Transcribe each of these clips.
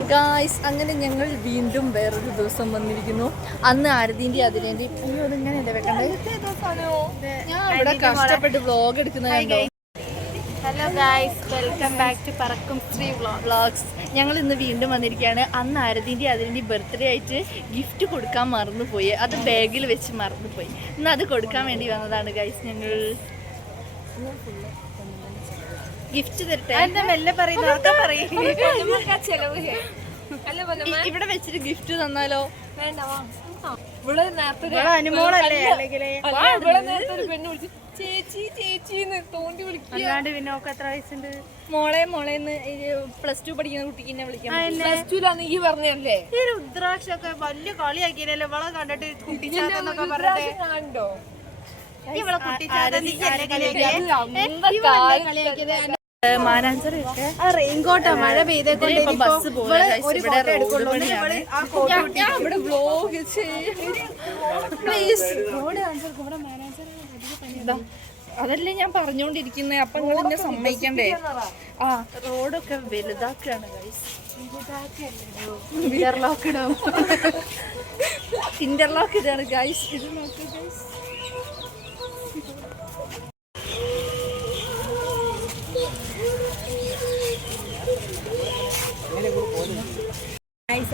Guys, അങ്ങനെ ഞങ്ങൾ വീണ്ടും വേറൊരു ദിവസം വന്നിരിക്കുന്നു. അന്ന് ആരതിൻ്റെ അതിരേൻ്റെ അയ്യോ അതിങ്ങനെയല്ലേ വെക്കണ്ടേ? ഞാൻ ഇവിടെ കഷ്ടപ്പെട്ട് വ്ളോഗ് എടുക്കുന്നത്. Hello guys, welcome back to Parakkum Sree vlogs. ഞങ്ങൾ ഇന്ന് വീണ്ടും വന്നിരിക്കുകയാണ്. അന്ന് ആരതിൻ്റെ അതിരേൻ്റെ ബർത്ത്ഡേ ആയിട്ട് ഗിഫ്റ്റ് കൊടുക്കാൻ മറന്നുപോയി. അത് ബാഗിൽ വെച്ച് മറന്നുപോയി. ഇന്ന് അത് കൊടുക്കാൻ വേണ്ടി വന്നതാണ് ഗായ്സ്. ഞങ്ങൾ ഗിഫ്റ്റ് തരട്ടെ? മെല്ലെ പറയുന്ന പറയും. ഇവിടെ വെച്ചിട്ട് ഗിഫ്റ്റ് തന്നാലോ? ചേച്ചി ചേച്ചിന്ന് തോണ്ടി വിളിക്കാണ്ട്. പിന്നെ ഓക്ക് എത്ര വയസ്സുണ്ട്? മോളെന്ന് +2 പഠിക്കുന്ന കുട്ടിക്ക് എന്നെ വിളിക്കാം. +2 പറഞ്ഞല്ലേ? ഈ രുദ്രാക്ഷൊക്കെ വലിയ കളിയാക്കിയല്ലോ. ഇവളെ കണ്ടിട്ട് കുട്ടിച്ചാത്തന്നൊക്കെ പറഞ്ഞിട്ട് ഇവളെ കുട്ടിച്ചാത്ത റെയിൻകോട്ടാ മഴ പെയ്തേക്കൊണ്ട് ബസ് അതല്ലേ ഞാൻ പറഞ്ഞോണ്ടിരിക്കുന്നത്. അപ്പൊ നിങ്ങൾ എന്നെ സമ്മതിക്കണ്ടേ? ആ റോഡൊക്കെ വലുതാക്കാണ് ഇന്റർലോക്ക് ഇതാണ് ഗൈസ്. ഇത് നോക്ക് ഗൈസ്.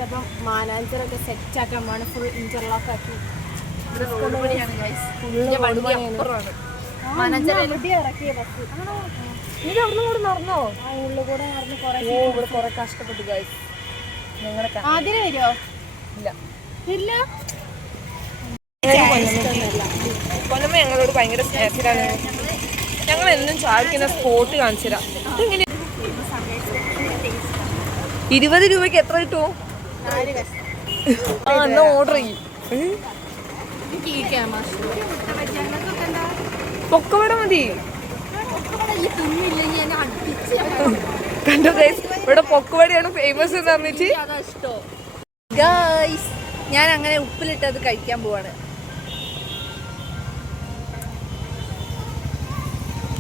അപ്പം മാനാഞ്ചറൊക്കെ സെറ്റ് ആക്കാൻ വേണം. ഫുൾ ഇന്റർലോക്ക് ആക്കി. നടന്നോ? ഉള്ളിൽ കുറെ കഷ്ടപ്പെട്ടു ഗൈസ്. ആദ്യം വരുമോ? ഇല്ല. കൊല്ലമ്മ ഞങ്ങളോട് ഭയങ്കര സ്നേഹത്തിലാണ്. ഞങ്ങൾ എന്നും ചാടിക്കുന്ന സ്പോട്ട് കാണിച്ചു തരാം. 20 രൂപയ്ക്ക് എത്ര കിട്ടുമോ? എന്നാ ഓർഡർ ചെയ്യും. പൊക്കവട മതി. കണ്ടോ ഗൈസ്, ഇവിടെ പൊക്കവടയാണ് ഫേമസ് എന്ന് പറഞ്ഞിട്ട്. ഗൈസ്, ഞാൻ അങ്ങനെ ഉപ്പിലിട്ടത് കഴിക്കാൻ പോവാണ്.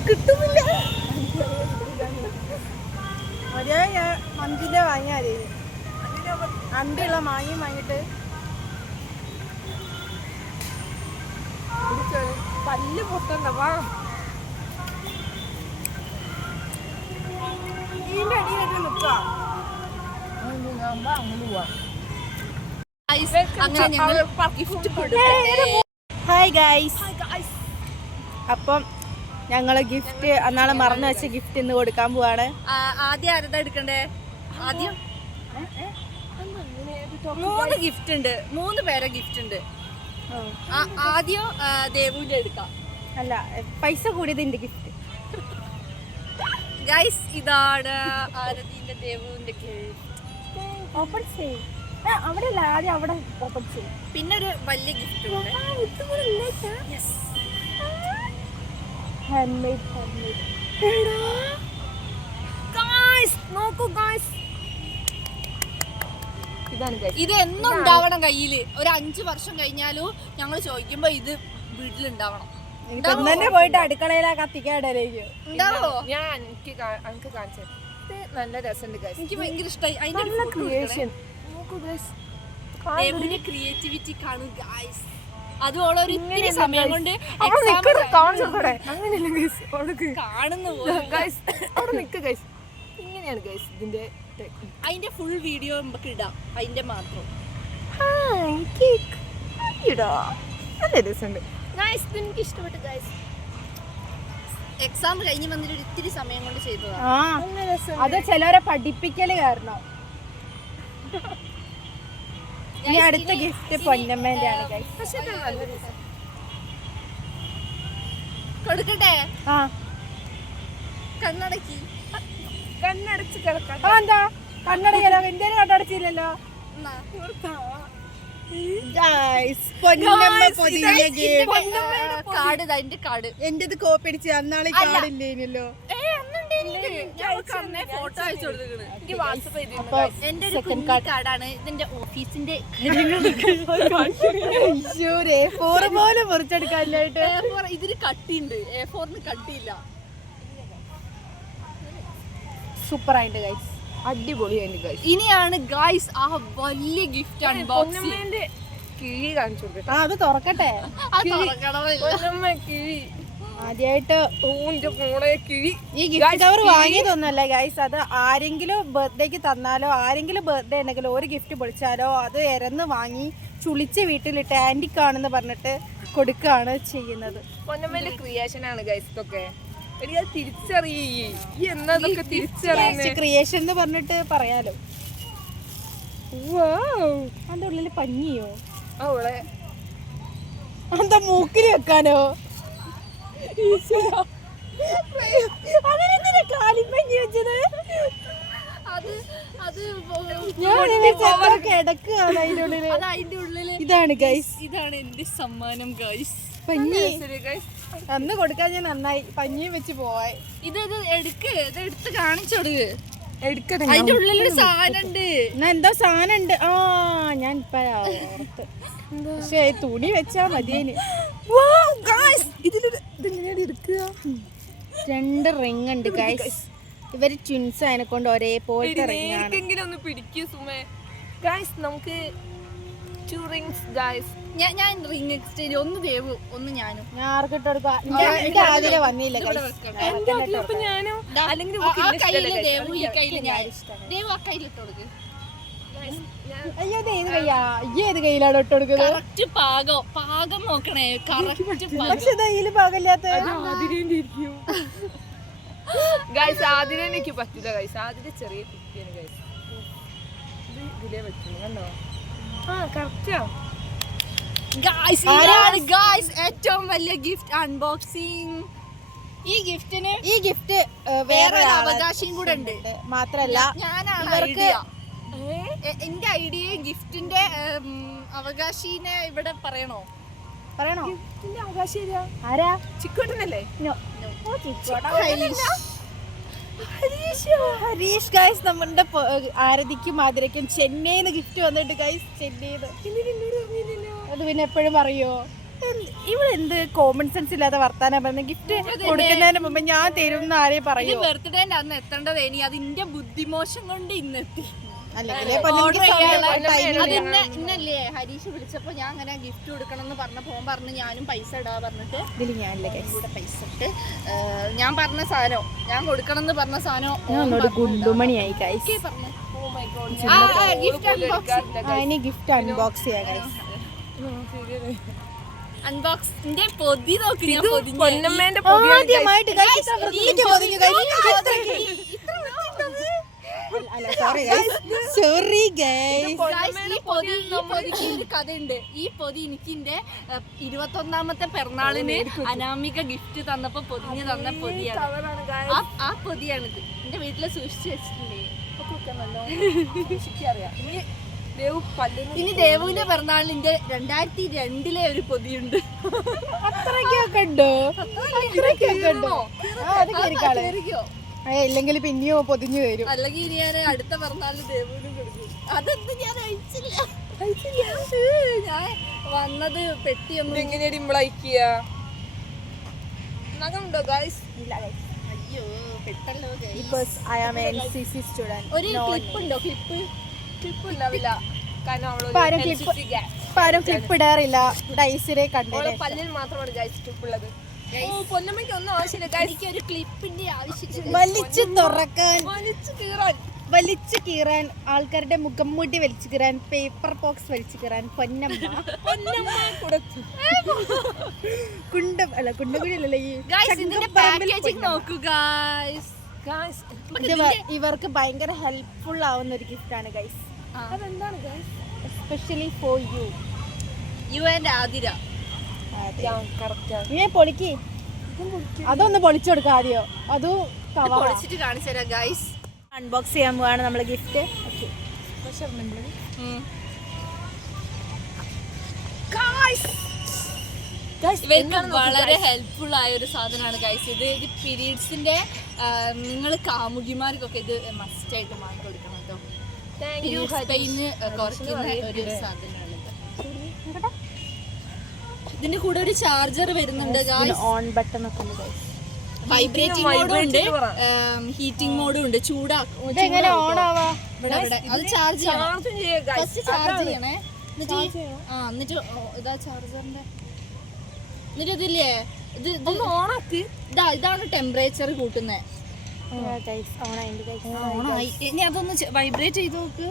കിട്ടുന്നില്ല. അഞ്ചിന്റെ വാങ്ങിയാലേ അണ്ടിയുള്ള മാങ്ങയും വാങ്ങിട്ട് പല്ല് പൊട്ടണ്ട. വാ, ഇതിന്റെ അടിയിലേക്ക് നിൽക്കുക. അങ്ങനെ ഞങ്ങൾ ഗിഫ്റ്റ് കൊടുക്കും. Hi guys. അപ്പം ഞങ്ങള് ഗിഫ്റ്റ് അന്നാളെ മറന്നു വെച്ച ഗിഫ്റ്റ് ഇന്ന് കൊടുക്കാൻ പോവാണ്. ആദ്യം ആരതാ എടുക്കണ്ടേ? ആദ്യം 3 ഗിഫ്റ്റ് ഉണ്ട്. 3 പേരെ ഗിഫ്റ്റ് ഉണ്ട്. ആദ്യം ദേവുവിന്റെ എടുക്കാം. അല്ല, പൈസ കൂടിയതിന്റെ ഗിഫ്റ്റ്. ഗൈസ്, ഇതാണ് ആരതിന്റെ ദേവുവിന്റെ ഓപ്പൺ ചെയ്യും. അവിടെ അല്ല, ആദ്യം അവിടെ ഓപ്പൺ ചെയ്യും. പിന്നെ ഒരു വലിയ ഗിഫ്റ്റ് ഉണ്ട്. നോക്കൂ ഗൈസ്, ഇതാണ് ഗൈസ്. ഇത് എന്നും ഉണ്ടാവണം കയ്യില്. ഒരു 5 വർഷം കഴിഞ്ഞാലും ഞങ്ങൾ ചോദിക്കുമ്പോ ഇത് വീട്ടിലുണ്ടാവണം. തന്നെ പോയിട്ട് അടുക്കളയിലാ കത്തിക്കാടലേക്ക് ഉണ്ടാവോ? ഞാൻ എനിക്ക് കാണിച്ചത് നല്ല രസമുണ്ട് ഗൈസ്. എനിക്ക് ഭയങ്കര ഇഷ്ടമായി അതിന്റെ ക്രിയേഷൻ. ദേവുവിന്റെ ക്രിയേറ്റിവിറ്റി കാണും ഗൈസ്. അത് ഓളൊരു ഇത്തിരി സമയം കൊണ്ട് കാണുന്നു. ഇങ്ങനെയാണ് ഗൈസ് ഇതിന്റെ. അതിന്റെ ഫുൾ വീഡിയോ നമുക്ക് ഇടാം. അതിന്റെ മാത്രം നല്ല രസമുണ്ട്. എനിക്ക് ഇഷ്ടപ്പെട്ടു ഗൈസ്. എക്സാം കഴിഞ്ഞ് വന്നിട്ട് ഒരു ഇത്തിരി സമയം കൊണ്ട് ചെയ്തതാണ്. അത് ചിലവരെ പഠിപ്പിക്കല് കാരണം. ഇനി അടുത്ത ഗിഫ്റ്റ് പൊന്നമ്മേന്റെ ആണ് ഗൈസ്. കൊടുക്കട്ടെ? ആ, കണ്ണടക്കി കണ്ണടച്ച് കിടക്കാം. എന്താ കണ്ണടക്കലോ? എന്റെ കണ്ണടച്ചില്ലല്ലോ. കാർഡ്, അതിന്റെ കാർഡ് എന്റേത് കോപ്പി അടിച്ച് അന്നാളെ കാർഡില്ലേനല്ലോ. ഫോട്ടോ അയച്ചു കൊടുത്തിട്ടുണ്ട്. എന്റെ ഒരു കുഞ്ഞി കാർഡാണ്. ഇതിന്റെ ഓഫീസിന്റെ A4 പോലെ മുറിച്ചെടുക്കാനായിട്ട്. ഇതിന് കട്ടിയുണ്ട്. A4 കട്ടിയില്ല. സൂപ്പർ ആയിട്ട് ഗൈസ്. അടിപൊളിയായിട്ട് ഗൈസ്. ഇനിയാണ് ഗൈസ് ആ വലിയ ഗിഫ്റ്റ് അൺബോക്സിംഗ്. പൊന്നമ്മേന്റെ കിഴി കാണിച്ചു കൊടുക്കട്ടെ. അത് തുറക്കട്ടെ. പൊന്നമ്മ കിഴി ആദ്യമായിട്ട് ഊന്റെ മോളെ കിഴി. ഈ ഗിഫ്റ്റ് കവർ വാങ്ങിയതൊന്നുമല്ല ഗൈസ്. അത് ആരെങ്കിലും ബർത്ത്ഡേക്ക് തന്നാലോ ആരെങ്കിലും ബർത്ത്ഡേ ഉണ്ടെങ്കിലോ ഒരു ഗിഫ്റ്റ് പൊളിച്ചാലോ അത് ഇരന്ന് വാങ്ങി ചുളിച്ച് വീട്ടിലിട്ട് ആന്റിക്കാണെന്ന് പറഞ്ഞിട്ട് കൊടുക്കുകയാണ് ചെയ്യുന്നത്. പൊന്നമ്മേന്റെ ക്രിയേഷൻ ആണ് ഗൈസ് ഇതൊക്കെ. തിരിച്ചറിയേ എന്നതൊക്കെ തിരിച്ചറിയുന്നേ. ക്രിയേഷൻ എന്ന് പറഞ്ഞിട്ട് പറയാലോ. അതിന്റെ ഉള്ളില് പഞ്ഞിയോ അവളെ എന്താ മൂക്കിൽ വെക്കാനോ? അതിനെന്തിനാ കാലിപ്പഞ്ഞി വെച്ചത്? കിടക്കുകയാണ് അതിന്റെ ഉള്ളില്. അതിന്റെ ഉള്ളില് ഇതാണ് ഗൈസ്, ഇതാണ് എന്റെ സമ്മാനം ഗൈസ്. പഞ്ഞി അന്ന് കൊടുക്കാൻ ഞാൻ നന്നായി. പഞ്ഞിയും വെച്ച് പോവായി. ഇത് എടുത്ത് കാണിച്ചു കൊടുക്ക്. എടുക്കട്ടെ. അതിന്റെ ഉള്ളിലൊരു സാധനം ഉണ്ട്. എന്താ സാധനം ഉണ്ട്? ആ ഞാൻ ഇപ്പ ഓർത്ത്. പക്ഷെ തുണി വെച്ചാ മതിയേന്. രണ്ട് റിങ് ഉണ്ട് ഗൈസ്. ഇവര് ട്വിൻസ് അതിനെ കൊണ്ട് ഒരേ പോലത്തെ റിങ് ആണ്. ഒന്ന് പിടിക്കൂ സുമേ. ഗൈസ് നമുക്ക് 2 rings ഗൈസ്. ഞാൻ റിങ് എക്സ്ചേഞ്ച് ഒന്ന് ദേവു ഒന്ന് ഞാനും. ഞാൻ ആർക്കിട്ട് കൊടുക്കാം. എന്റെ ആദ്യം വന്നില്ല ഗൈസ്. അപ്പൊ ഞാനോ അല്ലെങ്കിൽ ദേവു ഈ കയ്യില് ഞാൻ ദേവു ആ കയ്യിലിട്ട് കൊടുക്ക്. അയ്യോ ഇത് ഏത് കയ്യാ? അയ്യോ ഏത് കയ്യിലാണ് ഇട്ട് കൊടുക്കുന്നത്? കറക്റ്റ് പാകം നോക്കണേ. കറക്റ്റ് പക്ഷെ കയ്യില് പാകമില്ലാത്ത ഗൈസ്. ആദ്യം എനിക്ക് പറ്റില്ല ഗൈസ്. ആദ്യം ചെറിയ കുട്ടിയാണ് ഗൈസ്. ഇതിലേ പറ്റുള്ളൂ കണ്ടോ? ആ കറക്റ്റാ ഗായ്സ്. ഏറ്റവും വലിയ ഗിഫ്റ്റ് അൺബോക്സിംഗ്. ഈ ഗിഫ്റ്റ് വേറെ അവകാശിയും കൂടെ ഉണ്ട്. മാത്രല്ല ഞാനാണ് ഇവർക്ക് എന്റെ ഐഡിയ ഗിഫ്റ്റിന്റെ അവകാശിനെ ഇവിടെ പറയണോ? അവകാശം ആരാ? ചിക്കോട്ടനല്ലേ? ഹരീഷ് ഗൈസ്. നമ്മുടെ ആരതിക്കും ആതിരയ്ക്കും ചെന്നൈന്ന് ഗിഫ്റ്റ് വന്നിട്ട് ഗൈസ്. ചെന്നൈന്ന് അത് പിന്നെ എപ്പോഴും പറയോ ഇവളെന്ത് കോമൺ സെൻസ് ഇല്ലാത്ത വർത്താനം പറഞ്ഞ. ഗിഫ്റ്റ് കൊടുക്കുന്നതിന് മുമ്പ് ഞാൻ തരും ആരെയും പറയോ? ബർത്ത്ഡേന്റെ അന്ന് എത്തേണ്ടത് ഇനി അതിന്റെ ബുദ്ധിമോശം കൊണ്ട് ഇന്നെത്തി. ഇന്നല്ലേ ഹരീഷ് വിളിച്ചപ്പോ ഞാൻ അങ്ങനെ ഗിഫ്റ്റ് കൊടുക്കണം എന്ന് പറഞ്ഞപ്പോ പറഞ്ഞു ഞാനും പൈസ ഇടാ പറഞ്ഞിട്ട് കൂടെ പൈസ ഇട്ട് ഞാൻ പറഞ്ഞ സാധനം ഞാൻ കൊടുക്കണം എന്ന് പറഞ്ഞ സാധനം ഗുണ്ടുമണിയായി ഗിഫ്റ്റ് അൺബോക്സ് ചെയ്യാം. അൺബോക്സിന്റെ പൊതി നോക്കി. പൊന്നമ്മേന്റെ കഥയുണ്ട്. ഈ പൊതി എനിക്ക് എന്റെ 21ാമത്തെ പിറന്നാളിന് അനാമിക ഗിഫ്റ്റ് തന്നപ്പോ പൊതിഞ്ഞ് തന്ന പൊതിയാണ്. ആ പൊതിയാണിത്. എന്റെ വീട്ടില് സൂക്ഷിച്ചു വെച്ചിട്ടുണ്ട്. ഇനി ദേവുവിന്റെ പിറന്നാളിന്റെ 2002 ഒരു പൊതിയുണ്ട്. അത്രയ്ക്കൊക്കെ ഉണ്ടോ? ഇല്ലെങ്കിൽ പിന്നെയോ പൊതിഞ്ഞു വരും. അല്ലെങ്കിൽ ഇനി ഞാൻ അടുത്ത പിറന്നാളിന് ദേവുവിനും കൊടുക്കും. അതൊന്നും ഞാൻ അയച്ചില്ല. ഞാൻ വന്നത് പെട്ടിയൊന്നും എങ്ങനെയാണ് ഇമ്പളയക്കുക? നഖമുണ്ടോ ഗൈസ്? അയ്യോ പെട്ടല്ലോ. ഒരു ക്ലിപ്പ് ഉണ്ടോ? ക്ലിപ്പ് ഉണ്ടാവില്ല. കാരണം ക്ലിപ്പ് ഇടാറില്ല. ഡൈസിനെ കണ്ടത് പല്ലിൽ മാത്രമാണ് ഗൈസ് ക്ലിപ്പ് ഉള്ളത്. പൊന്നമ്മയ്ക്ക് ഒന്നും ആവശ്യമില്ല. എനിക്ക് ഒരു ക്ലിപ്പിന്റെ ആവശ്യം. വലിച്ചു തുറക്കാൻ, വലിച്ചു കീറാൻ, ആൾക്കാരുടെ മുഖം മൂടി വലിച്ചു കീറാൻ, പേപ്പർ ബോക്സ് വലിച്ചു കീറാൻ പൊന്നമ്മ കുണ്ടകുഴിയല്ലേ ഈ ഇവർക്ക് ഭയങ്കര ഹെൽപ്ഫുൾ ആവുന്ന ഒരു ഗിഫ്റ്റ് ആണ് ഗൈസ്. അതെന്താണ് guys? Especially for you and Athira. ഞാൻ പൊളിക്ക്. അതൊന്ന് പൊളിച്ചു കൊടുക്കാം ആദ്യോ. അത് പൊളിച്ചിട്ട് കാണിച്ചു തരാം ഗൈസ്. അൺബോക്സ് ചെയ്യാൻ പോവാണ് നമ്മളെ ഗിഫ്റ്റ്. വളരെ ഹെൽപ്ഫുൾ ആയ ഒരു സാധനമാണ് ഗൈസ്. ഇത് പീരീഡ്സിന്റെ നിങ്ങൾ കാമുകിമാർക്കൊക്കെ ഇത് മസ്റ്റ് ആയിട്ട് മാറ്റി കൊടുക്കണം കേട്ടോ. പെയിന് കുറയ്ക്കുന്ന ഒരു സാധനമാണിത്. ഇതിന്റെ കൂടെ ഒരു ചാർജർ വരുന്നുണ്ട്. ഓൺ ബട്ടൺ ഒക്കെ ഉണ്ട് ഗൈസ്. വൈബ്രേറ്റിംഗ് മോഡും ഉണ്ട്, ഹീറ്റിംഗ് മോഡും ഉണ്ട്. ഇതെങ്ങനെ ഓൺ ആവാ? ഇവിടെ അത് ചാർജ് ചെയ്യണം. ഫസ്റ്റ് ചാർജ് ചെയ്യണേ, എന്നിട്ട് എന്നിട്ട് ഇതാ ചാർജറിന്റെ, എന്നിട്ട് ഇതില്ലേ ഇത് ഓണാക്കി. ഇതാണ് ടെമ്പറേച്ചർ കൂട്ടുന്നത്. ഓണായി. ഇനി അതൊന്ന് വൈബ്രേറ്റ് ചെയ്ത് നോക്ക്.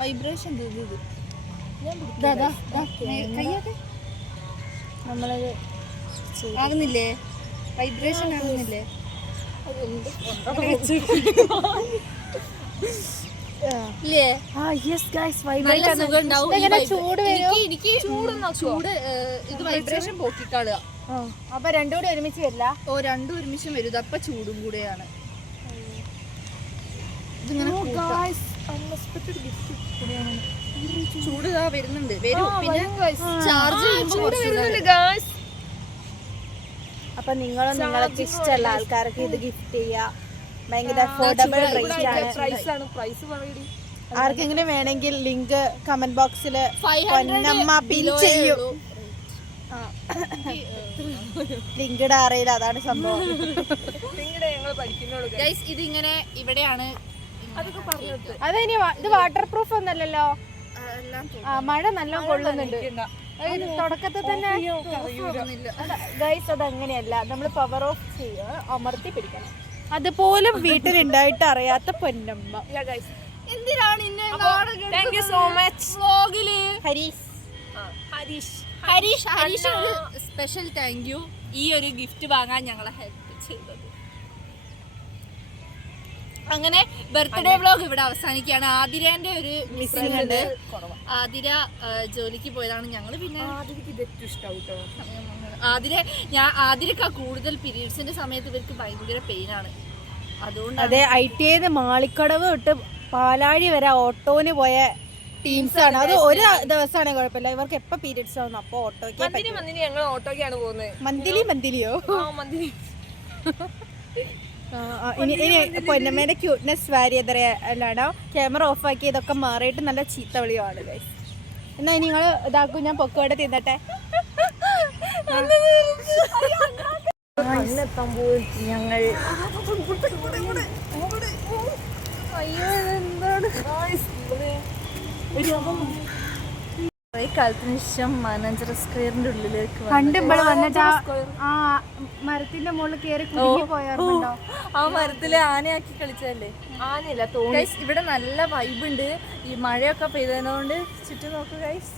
വൈബ്രേഷൻ കയ്യൊക്കെ നമ്മളത് ആകുന്നില്ലേ? വൈബ്രേഷൻ ആകുന്നില്ലേ? ഇല്ലേ? നല്ല സുഖം ഉണ്ടാവും. ചൂട് എനിക്ക് ചൂട് ഇത് വൈബ്രേഷൻ പോക്കിക്കാളുക. അപ്പൊ രണ്ടും കൂടി ഒരുമിച്ച് വരില്ല? ഓ, രണ്ടും ഒരുമിച്ചും വരും. അപ്പൊ ചൂടും കൂടെയാണ്. ഇതിങ്ങനെ ചൂട് ഇതാ വരുന്നുണ്ട്. വരും. പിന്നെ ചാർജ് അപ്പൊ നിങ്ങളും നിങ്ങൾക്ക് ഇഷ്ടമല്ല ആൾക്കാർക്ക് ഇത് ഗിഫ്റ്റ് ചെയ്യാ. ഭയങ്കര അഫോർഡബിൾ റേറ്റ് ആണ്. ആർക്കെങ്കിലും വേണമെങ്കിൽ ലിങ്ക് കമന്റ് ബോക്സില് പൊന്നമ്മ പിൻ ചെയ്യും. ലിങ്ക് ഇടാറിയില്ല, അതാണ് സംഭവം. ഇതിങ്ങനെ ഇവിടെയാണ്. അതിനി ഇത് വാട്ടർ പ്രൂഫ് ഒന്നല്ലല്ലോ. മഴ നല്ല കൊള്ളുന്നുണ്ട്. തുടക്കത്തിൽ തന്നെ ഗൈസ് അതങ്ങനെയല്ല, നമ്മൾ പവർ ഓഫ് ചെയ്യുക, അമർത്തി പിടിക്കണം. അതുപോലും വീട്ടിലുണ്ടായിട്ട് അറിയാത്ത പൊന്നമ്മ. എന്തിനാണ് ഹരീഷ് സ്പെഷ്യൽ താങ്ക് യു ഈ ഒരു ഗിഫ്റ്റ് വാങ്ങാൻ ഞങ്ങളെ ഹെൽപ്പ് ചെയ്തത്. അങ്ങനെ ബർത്ത്ഡേ വ്ലോഗ് ഇവിടെ അവസാനിക്കുകയാണ്. ആതിരേന്റെ ഒരു മിസ്സിംഗ് ഉണ്ട്. ആതിര ജോലിക്ക് പോയതാണ്. ഞങ്ങള് പിന്നെ ആതിരക്ക കൂടുതൽ പീരീഡ്സിന്റെ സമയത്ത് ഇവർക്ക് ഭയങ്കര പെയിനാണ്. അതുകൊണ്ട് അതെ, ITI മാളിക്കടവ് തൊട്ട് പാലാഴി വരെ ഓട്ടോന് പോയ ടീംസ് ആണ്. അത് ഒരു ദിവസമാണെങ്കിൽ കുഴപ്പമില്ല, ഇവർക്ക് എപ്പോ പീരീഡ്സ് ആവുന്നു അപ്പൊ ഓട്ടോയ്ക്ക്. ഞങ്ങൾ ഓട്ടോക്കാണ് പോകുന്നത്. മന്തിലിയോ? ഇനി പൊന്നമ്മേന്റെ ക്യൂട്ട്നെസ് വാരിയതറിയാണോ? ക്യാമറ ഓഫ് ആക്കി ഇതൊക്കെ മാറിയിട്ട് നല്ല ചീത്ത വിളിയാണ് ഗൈസ്. എന്നാ ഇനി നിങ്ങൾ ഇതാക്കും, ഞാൻ പൊക്കോടെ തിന്നട്ടെ. ഞങ്ങൾ കുറെ കാലത്തിന് ശേഷം മാനേജർ സ്ക്വയറിന്റെ ഉള്ളിലേക്ക് പണ്ടുമ്പോൾ വന്നിട്ട് ആ മരത്തിന്റെ മുകളിൽ കയറി കുടുങ്ങി പോയാറുണ്ടോ? ആ മരത്തില് ആനയാക്കി കളിച്ചതല്ലേ? ആനയില്ല, ഇവിടെ നല്ല വൈബ് ഉണ്ട്. ഈ മഴയൊക്കെ പെയ്തതുകൊണ്ട് ചുറ്റും നോക്കൂ ഗൈസ്.